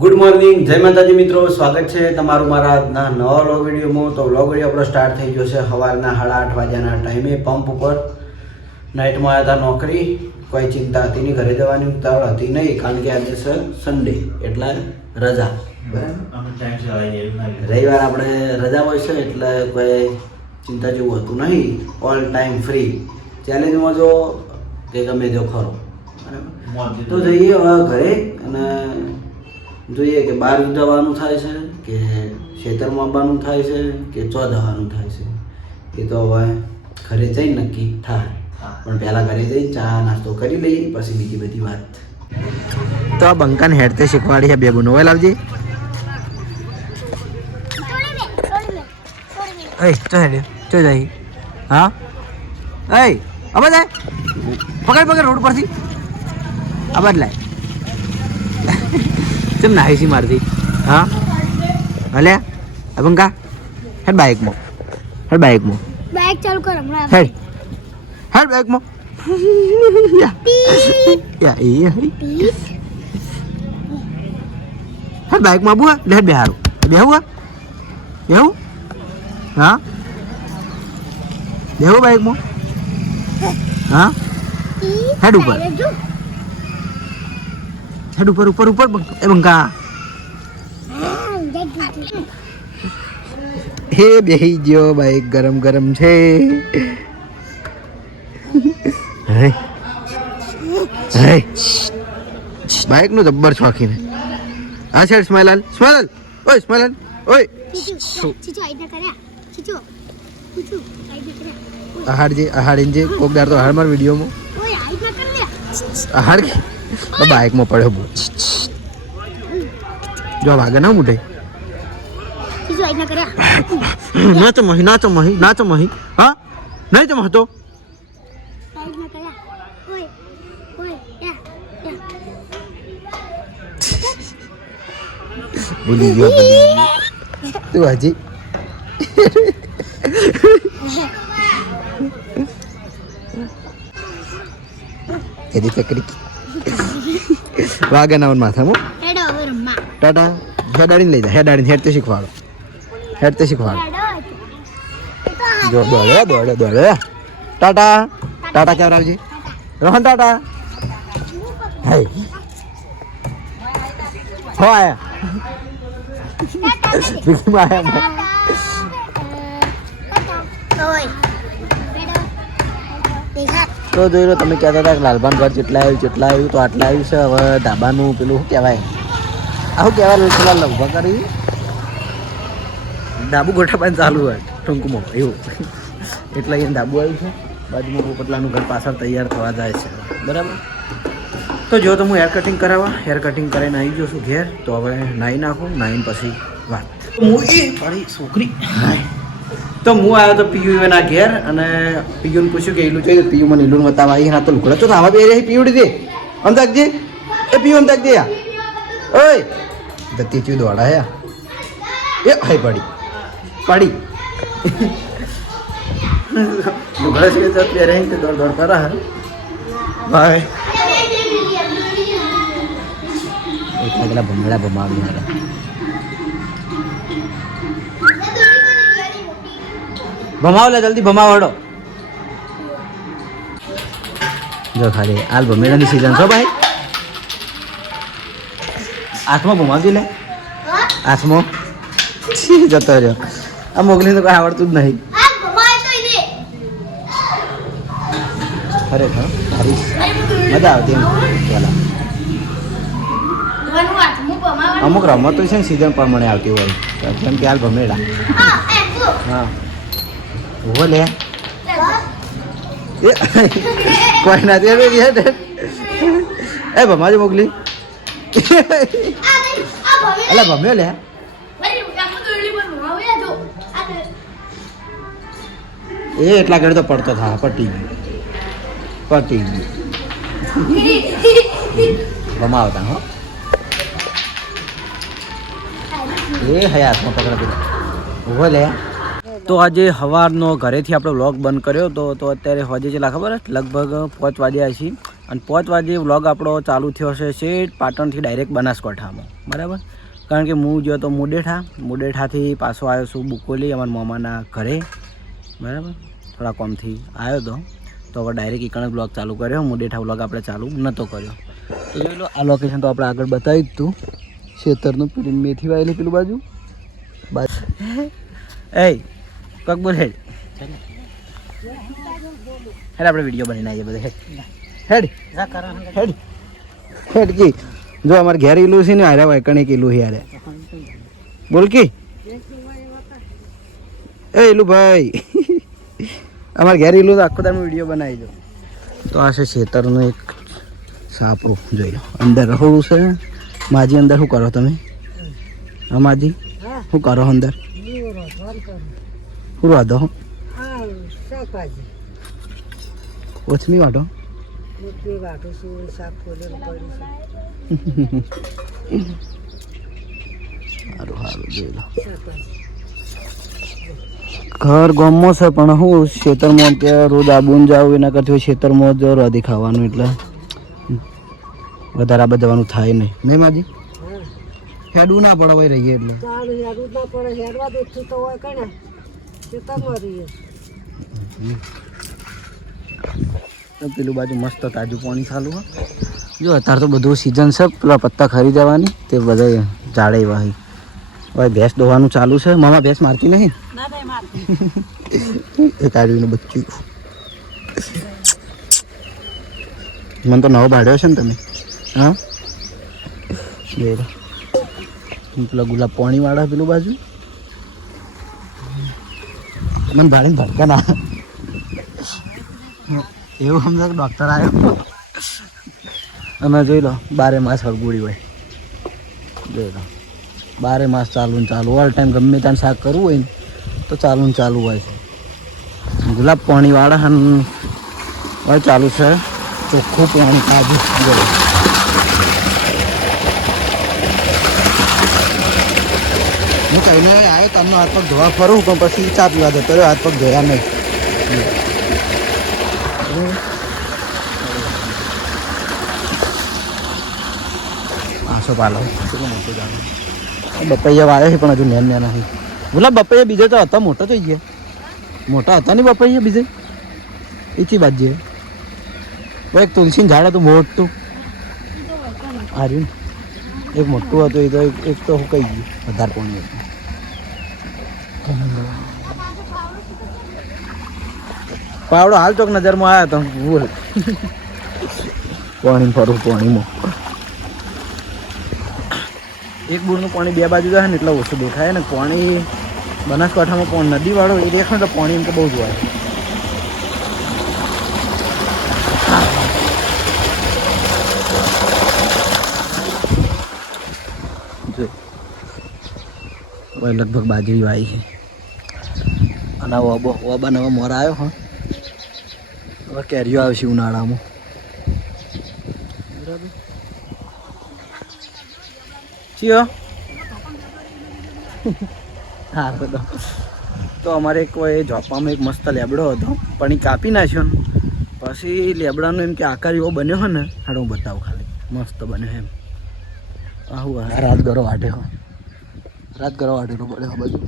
Good morning, જય માતાજી મિત્રો. સ્વાગત છે તમારું મારા આજના નવા વ્લોગ વિડીયોમાં. તો વ્લોગ વિડીયો આપણો સ્ટાર્ટ થઈ ગયો છે સવારના 8:30 વાગ્યાના ટાઈમે પંપ ઉપર. નાઇટમાં આવ્યા હતા નોકરી, કોઈ ચિંતા હતી નહીં, ઘરે જવાની ઉતાવળ હતી નહીં, કારણ કે આજે છે સન્ડે એટલે રજા. રવિવાર આપણે રજા હોય છે એટલે કોઈ ચિંતા જેવું હતું નહીં. All time free. ચેલેન્જમાં જો કે ગમે તે ખરો બરાબર. તો જઈએ હવે ઘરે અને જોઈએ કે બહાર જવાનું થાય છે કે ખેતરમાં આવવાનું થાય છે કે ચો જવાનું થાય છે, એ તો હવે ઘરે જઈને નક્કી થાય. પણ પહેલાં ઘરે જઈને ચા નાસ્તો કરી લઈએ, પછી બીજી બધી વાત. તો આ બંકાને હેડતે શીખવાડી છે બે ગુનો. હોય લાવજી ચો હેડે ચો જાય. હા એ હવે જાય પકડ પકડ રોડ પરથી આ બદલાય ચમ નાહીસી મારતી. હા હલે અબંકા હેડ બાઇકમાં, હેડ બાઇકમાં, બાઇક ચાલુ કર હમણાં. હેડ હેડ બાઇકમાં. યા એ હેડ બાઇકમાં બુઆ લે હેડ બેહારું બેહું બેહું. હા બેહું બાઇકમાં. હા હેડ ઉપર, હેડ ઉપર ઉપર ઉપર એ બંકા. હે બેહી ગયો, બાઈક ગરમ ગરમ છે. બાઈક નું જબ્બર શોખીને. હા સાઈડ સ્માઈલાલ સ્માઈલાલ ઓય સ્માઈલાલ ઓય આહાડજે આહાડીને કોક દાર તો આહાડ માર વિડીયોમાં આહાડ બાઈકમાં પડે બહુ જો વાગે ના મૂઠે. નાચો મહી નાચો મહી નાચો મહી. હા નહીં તો હતો ભૂલી ગયો તું હજી. એદી ચકરી વાગે ના માથામાં ટાટા હેડાડીને લઈ જા. હેડાડીને હેડ તો શીખવાડો, હેડ તો શીખવાડો. દોડે દોડે દોડે. ટાટા ટાટા ક્યાં આવજે રોહન ટાટા. હે હો આયા બીકમાં આયા. તો જોઈ લો તમે કહેતા હતા કે લાલભાન ઘર જેટલા આવ્યું તો આટલા આવ્યું છે. હવે ધાબાનું પેલું શું કહેવાય, આવું કહેવાય પેલા લગભગ કરી ધાબુ ગોઠાબાન ચાલુ હોય ટૂંકમાં એવું. એટલે અહીંયા ધાબુ આવ્યું છે. બાજુમાં પોપટલાનું ઘર પાછળ તૈયાર થવા જાય છે બરાબર. તો જો તો હું હેર કટિંગ કરાવવા, હેર કટિંગ કરીને આવી જઉં છું ઘેર. તો હવે નાહી નાખું, નાહીને પછી વાત. હું એ મારી છોકરી તો હું આવ્યો તો પીયુના ઘેર અને પીયુને પૂછ્યું કે એલું જોઈએ. પીયુ મને એલું બતાવવા આવી ના તો લુકડા તો આવા બે રહી પીયુડી દે અમદાકજી એ પીયુ અમદાકજી યા ઓય દત્તી ચું દોડા હે એ હાઈ પડી પડી લુકડા છે તો બે રહી કે દોડ દોડ કરા હે ભાઈ. એક પેલા ભમડા ભમાવી હારા ભમાવ લે જલ્દી ભમાવ હડો. જો ખાલી હાલ ભમેડાની સિઝન છો ભાઈ. હાથમાં ભમાવતી લે હાથમાં જતો રહ્યો. આ મોગલી તો કઈ આવડતું જ નહીં ખરેખર. સારી મજા આવતી એમ પેલા. અમુક રમતો છે ને સિઝન પ્રમાણે આવતી હોય જેમ કે હાલ ભમેડા. હા ઉભો લે કોઈ નથી એ ભમાજો મોકલી એટલે ભમ્યો લે. એ એટલા ઘડી તો પડતો થા પટી ગયું ભમાવતા હો. એ હયાતમાં પકડ ઉભો લે. તો આજે સવારનો ઘરેથી આપણે વ્લોગ બંધ કર્યો તો અત્યારે હોજે ચેલા ખબર લગભગ 5 વાગ્યા છીએ અને 5 વાગે વ્લોગ આપણો ચાલુ થયો છે શેઠ પાટણથી ડાયરેક્ટ બનાસકાંઠામાં, બરાબર. કારણ કે હું ગયો તો મુડેઠાથી પાછો આવ્યો છું બુકોલી અમારા મામાના ઘરે, બરાબર. થોડા કોમથી આવ્યો તો હવે ડાયરેક્ટ એકણ બ્લોગ ચાલુ કર્યો. મુડેઠા વ્લોગ આપણે ચાલુ નહોતો કર્યો. તો જોઈ લો આ લોકેશન તો આપણે આગળ બતાવી જ તું, ખેતરનું પેલી મેથી વાયેલી પેલું બાજુ એ કક બોલ હેડ આપણે વિડીયો બનાવીને આવીએ બધે હેડ હેડ હેડ કી જો અમારે ઘેર ઇલું છે ને હારે વાયકણ એક ઇલું યારે બોલ કી એ ઇલું ભાઈ અમારે ઘેર ઇલું તો આખો દાડમાં વિડીયો બનાવી દો. તો આ છે ખેતરનું એક સાપરું જોઈ લો, અંદર રહોડું છે. માજી અંદર શું કરો તમે? હા માજી શું કરો અંદર? શું વાંધો? ઓછમી વાટો સારું સારું જોઈ લો. ઘર ગામમાં છે પણ હું ખેતરમાં કે રોજ આબુન જાઉં એના કરતી ખેતરમાં જ રોધી ખાવાનું એટલે વધારે આબા જવાનું થાય નહીં. નહીં માજી હેડવું ના પડે ભાઈ રહીએ એટલે પેલું બાજુ મસ્ત તાજું પાણી ચાલુ હોય. જો અત્યારે તો બધું સિઝન છે, પેલા પત્તા ખરી જવાની તે બધા ઝાડે વાહી હવે ભેંસ દોવાનું ચાલુ છે. મામા ભેંસ મારતી નહીં એ કાઢીને બચ્ચું મને તો નવો ભાડ્યો છે ને તમે. હા પેલા ગુલાબ પાણી વાળા પેલું બાજુ મને ભાડે ભડકા ના એવું સમજો કે ડૉક્ટર આવ્યો અમે જોઈ લો 12 માસ હળગુડી હોય. જોઈ લો 12 માસ ચાલુ ને ચાલુ ઓલ ટાઈમ ગમે ત્યાં શાક કરવું હોય ને તો ચાલુ ને ચાલુ હોય છે. ગુલાબ પાણી વાળા હવે ચાલુ છે ચોખ્ખું પાણી તાજું. હું કહીને આવ્યો તમને હાથ પગ ધોવા ફરું પણ પછી ચા પીવા જતો રહ્યો, હાથ પગ ધોયા નહીં. આસો પાલો મોટું જાણું બપૈયા વાળે છે પણ હજુ નેન નથી. ગુલાબ બપૈયા બીજો તો હતા મોટો થઈ ગયા, મોટા હતા નહીં બપૈયા બીજે એથી બાજુ એક તુલસીનું ઝાડ હતું મોટું હાર્યું, એક મોટું હતું એ તો એક તો હું કહી ગયું વધારે પાણી હતું. પાવડો હાલ ચોક નજરમાં આવ્યો તો બોલ પાણી ફરું પાણીમાં એક બૂળનું પાણી બે બાજુ જાય ને એટલે ઓછું દેખાય ને. પાણી બનાસકાંઠામાં નદી વાળો એરિયા છે ને એટલે પાણી એમ તો બહુ જ હોય. લગભગ બાજરી વાવી છે અને ઓબા નવા મોર આવ્યો. હા હવે કેરીઓ આવશે ઉનાળામાં. બરાબર ચિયો હા તો અમારે કોઈ ઝોપામાં એક મસ્ત લેબડો હતો પણ એ કાપી નાખ્યો ને પછી લેબડાનો એમ કે આકાર એવો બન્યો હોય ને હાડ હું બતાવું ખાલી મસ્ત બન્યો એમ. આવું રાત ગરો વાઢ્યો રાત ગરો વાઢેલો પડ્યો બધું.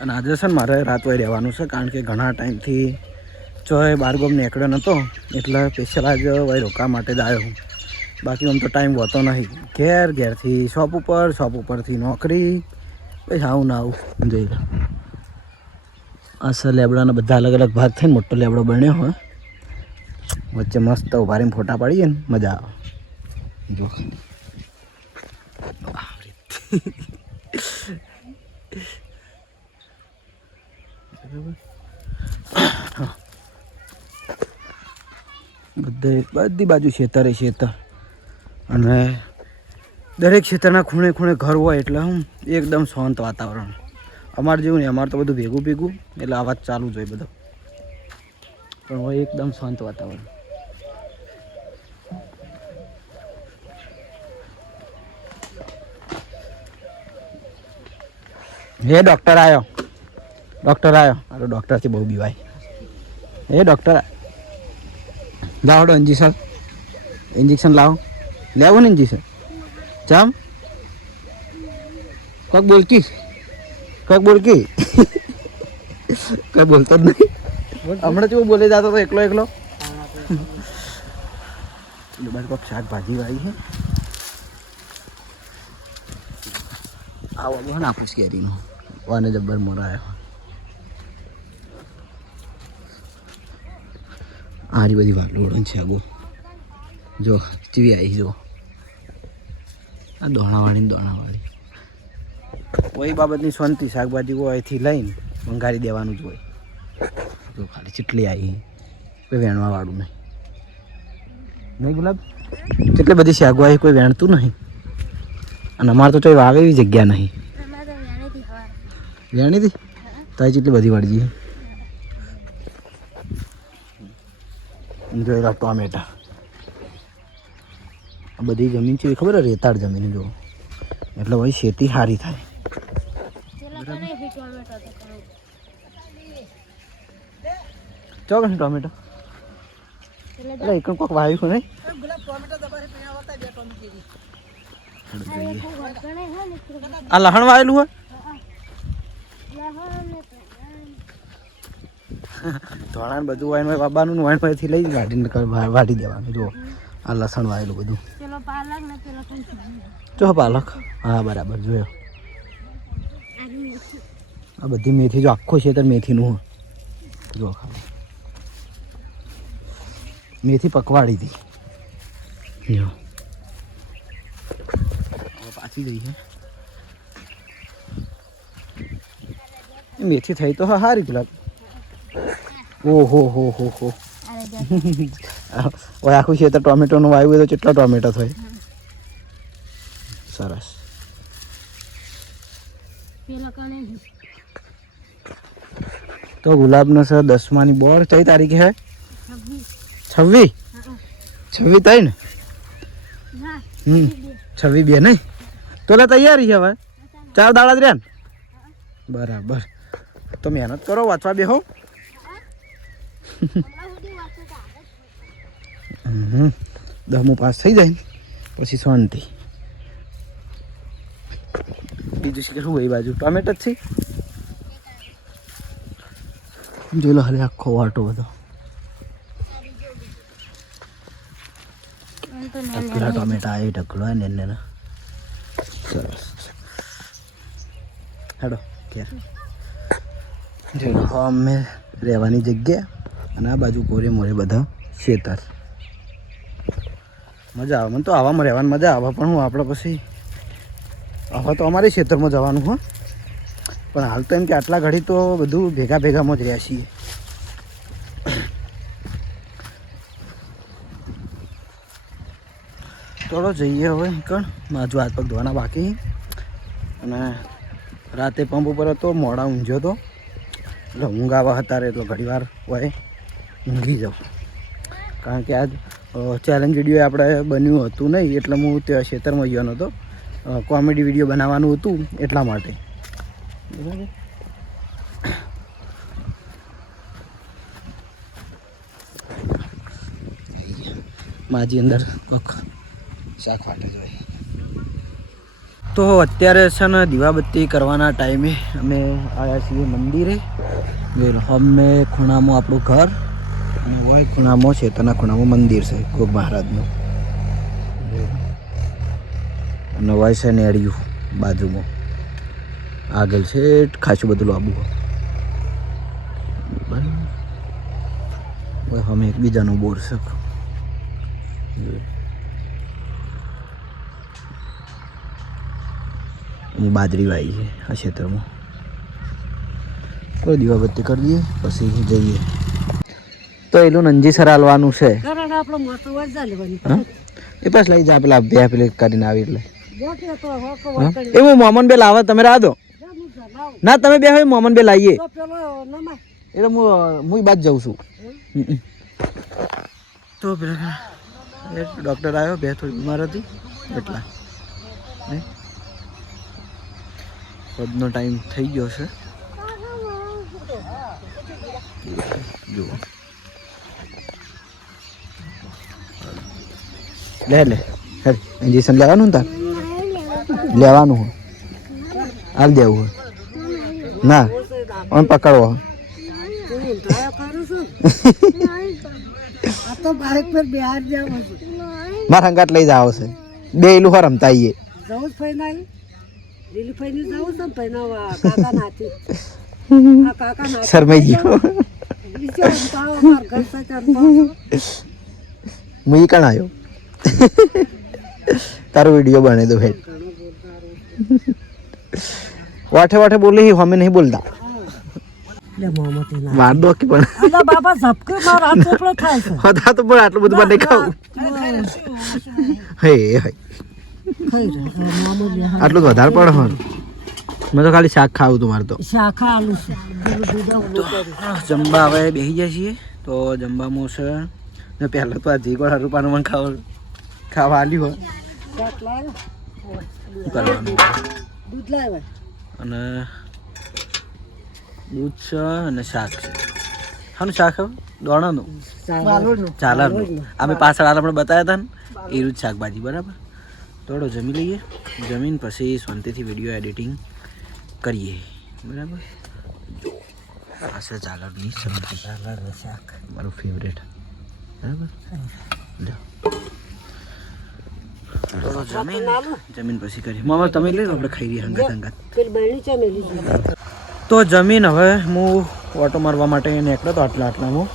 અને આજે છે ને મારે રાત હોય રહેવાનું છે કારણ કે ઘણા ટાઈમથી ચોય બારગોમ નીકળ્યો નહોતો એટલે સ્પેશિયલ આજે હોય રોકા માટે જ આવ્યો હું. બાકી આમ તો ટાઈમ હોતો નહીં. ઘેરથી શોપ ઉપરથી નોકરી પછી આવું ના આવું જોઈ લો. અસર લેબડાના બધા અલગ અલગ ભાગ થઈને મોટો લેબડો બન્યો હોય વચ્ચે મસ્ત ઉભારીને ફોટા પાડીએ ને મજા આવે. જો બધી બાજુ ખેતરે ખેતર અને દરેક ખેતરના ખૂણે ખૂણે ઘર હોય એટલે હું એકદમ શાંત વાતાવરણ. અમારે જેવું નહીં, અમારે તો બધું ભેગું ભેગું એટલે અવાજ ચાલુ જ હોય બધો પણ હોય એકદમ શાંત વાતાવરણ. હે ડૉક્ટર આવ્યો. હાલો ડૉક્ટરથી બહુ બીવાય. એ ડૉક્ટર લાવો ઇન્જેક્શન ઇન્જેક્શન લાવો લેવું ને ઇન્જેક્શન જામ કક બોલકી કઈ બોલતો જ નહીં હમણાં જેવું બોલે જતો હતો એકલો એકલો બાજુ કોઈક શાકભાજી વાળી છે આવો ને આપું કેરીનો વાને જબ્બર મોરા આવ્યો આરી બધી વાલોડન છે આગો જો ચીવી આવી જો આ દોણાવાળી કોઈ બાબતની શાંતિ શાકભાજી હોય અહીંથી લઈને મંગાડી દેવાનું જ હોય જો ખાલી ચીટલી આવી કોઈ વેણવા વાળું નહીં ગુલાબ કેટલી બધી શાકો આવી કોઈ વેણતું નહીં અને અમારે તો ચોઈ વાવે એવી જગ્યા નહીં વેણી હતી તો જેટલી બધી વાળી જોઈ લો ટોમેટા આ બધી જમીન છે ખબર રેતાળ જમીન જો એટલે ભાઈ ખેતી સારી થાય ચોકન ટોમેટો એટલે એક કોઈક વાવ્યું નહીં આ લહણ વાયેલું હોય ધોળાને બધું વાઈન બાબાનું વાઈન પાસેથી લઈ વાટીને વાટી દેવાનું જો આ લસણ વાયેલું બધું જો પાલક હા બરાબર જોયો આ બધી મેથી જો આખો છે તો મેથીનું હોય જો ખાલી મેથી પકવાડી હતી જો પાછી જઈ છે મેથી થઈ તો સારી ગુલાબ ઓહો હો ઓય આખું છે તો ટોમેટોનું વાવ્યું હોય તો કેટલા ટોમેટો થાય સરસ તો ગુલાબનો સર 10માની બોર કઈ તારીખે હે 26 થાય ને 26 નહીં તો લે તૈયારી છે હવે 4 દાડા જ રહ્યા ને બરાબર તો મહેનત કરો વાંચવા બેહો 10મું પાસ થઈ જાય પછી શાંતિ બીજું શું શું એ બાજુ ટોમેટો જ છે જોઈ લો હાલે આખો વાટો બધો પેલા ટોમેટા એ ઢગલો ને એને સરસ હેડો ક્યાં અમે રહેવાની જગ્યા અને આ બાજુ કોરે મોરે બધા ખેતર મજા આવે મને તો આવામાં રહેવાની મજા આવે પણ હું આપણે પછી હવે તો અમારે ખેતરમાં જવાનું હોય પણ હાલ તો એમ કે આટલા ઘડી તો બધું ભેગામાં જ રહ્યા છીએ થોડો જઈએ હવે કણ બાજુ હાથ પગ ધોવાના બાકી અને રાતે પંપ ઉપર હતો મોડા ઊંઘ્યો હતો એટલે ઊંઘ આવા હતા એટલે ઘણી વાર હોય ઊંઘી જાઉં કારણ કે આજ ચેલેન્જ વિડીયો આપણે બન્યું હતું નહીં એટલે હું ત્યાં ખેતરમાં ગયો નહોતો કોમેડી વિડીયો બનાવવાનું હતું એટલા માટે બરાબર માજી અંદર શાક ફાટે જોઈએ તો અત્યારે છે ને દીવાબત્તી કરવાના ટાઈમે અમે આવ્યા છીએ મંદિરે અમે ખૂણામાં આપણું ઘર અને હોય ખૂણામાં છે તેના ખૂણામાં મંદિર છે ગોગ મહારાજનું અને હોય છે નેડિયું બાજુમાં આગળ છે ખાસું બધું લાંબુ બરાબર અમે એકબીજાનું બોર છે બાજરી વાવી છે આ ક્ષેત્રમાં કોઈ દીવાબત્તી કરી દઈએ પછી જઈએ તો એલું નંજીસર હાલવાનું છે એ પાસ લઈ જા પેલા બે પેલી કરીને આવી એટલે એ હું મોમન બે લાવે તમે રાહ દો ના તમે બે હોય મોમન બે લાવીએ એટલે હું બાદ જાઉં છું તો પેલા ડૉક્ટર આવ્યો બે થોડી બીમાર હતી એટલા પદનો ટાઈમ થઈ ગયો છે જુઓ લે લે ઇન્જેક્શન લેવાનું ને તાર લેવાનું હોય હાલ દેવું હોય ના ઓન પકડવો મારા હંગાટ લઈ જાવ છે બે એલું હો રમતા આવીએ શરમાઈ ગયો હું ઈ કણ આવ્યો તારો વિડીયો બને દો ભાઈ વાઠે વાઠે બોલે ही हमें नहीं बोलता માર દો કે પણ અલા બાબા ઝપકે માર આ ચોપડો થાય છે હતા તો પણ આટલું બધું મને ખાવું હે હે આટલું વધારે પડે હો મેં તો ખાલી શાક ખાવું તું મારે તો શાખા આલુ છે જમવા હવે બેસી જાય છીએ તો જમવામાં છે ને પહેલાં તો આ જીગોળા રૂપાનું મને ખાવા આલ્યું હોય શાક લાવ્યો શું કરવાનું દૂધ લાવ્યો અને દૂધ છે અને શાક છે શાનું શાક હવે દોણાનું ચાલાનું અમે પાછળ આપણે બતાવ્યા હતા ને એ જ શાકભાજી બરાબર થોડો જમી લઈએ જમીન પછી શાંતિથી વિડીયો એડિટિંગ કરીએ બરાબર જો આ છે ચાલરની સબ્જી ચાલરનું શાક મારું ફેવરેટ બરાબર જો થોડો જમીન પછી કરીએ મામા તમે લઈ લો આપણે ખાઈ રહીએ હંગાત તો જમીન હવે હું ઓટો મારવા માટે નીકળ્યો તો આટલામાં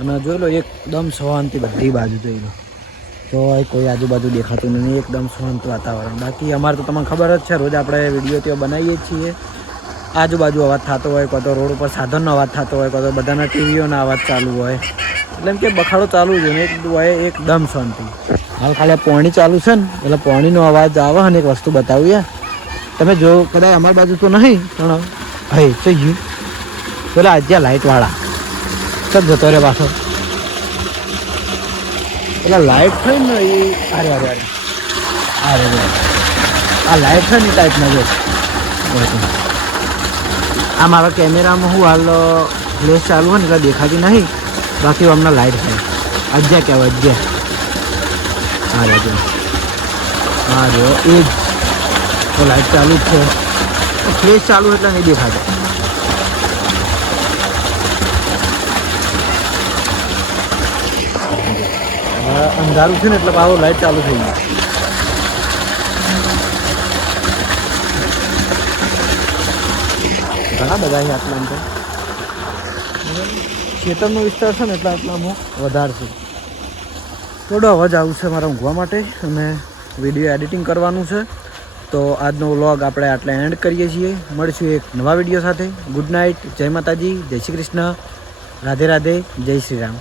અને જોઈ લો એકદમ શાંતિ બધી બાજુ જોઈ લો તો કોઈ આજુબાજુ દેખાતું નહીં એકદમ શાંત વાતાવરણ બાકી અમારે તો તમને ખબર જ છે રોજ આપણે વિડીયો ત્યાં બનાવીએ છીએ આજુબાજુ અવાજ થતો હોય કાં તો રોડ ઉપર સાધનનો અવાજ થતો હોય કાં તો બધાના ટીવીઓનો અવાજ ચાલુ હોય એટલે એમ કે બખાડો ચાલુ છે ને હોય એકદમ શાંતિ હાલ ખાલી પાણી ચાલુ છે ને એટલે પાણીનો અવાજ આવે અને એક વસ્તુ બતાવું યાર તમે જો કદાચ અમારી બાજુ તો નહીં પણ હે થઈ ગયું પેલા આજ્યા લાઇટવાળા સબ જતો રે પાછો પેલા લાઇટ થઈ ને એ અરે અરે અરે અરે આ લાઇટ છે ને એ ટાઈપના જો આ મારા કેમેરામાં હું હાલ ફ્લેશ ચાલુ હોય ને એટલે દેખાતી નહીં બાકી હમણાં લાઇટ થાય અજ્યા કહેવાય અજ્યા હા જો હા જો એ જ તો લાઇટ ચાલુ જ છે ફ્લેશ ચાલુ એટલે નહીં દેખાતું અંધારું છે ને એટલે પાછો લાઇટ ચાલુ થઈ ગઈ ઘણા બધા છે આટલા તો ખેતરનો વિસ્તાર છે ને એટલે આટલામાં વધારે છે થોડો અવાજ આવું છે મારા ઊંઘવા માટે અને વિડીયો એડિટિંગ કરવાનું છે તો આજનો વ્લોગ આપણે આટલે એન્ડ કરીએ છીએ મળીશું એક નવા વિડીયો સાથે ગુડ નાઇટ જય માતાજી જય શ્રી કૃષ્ણ રાધે રાધે જય શ્રી રામ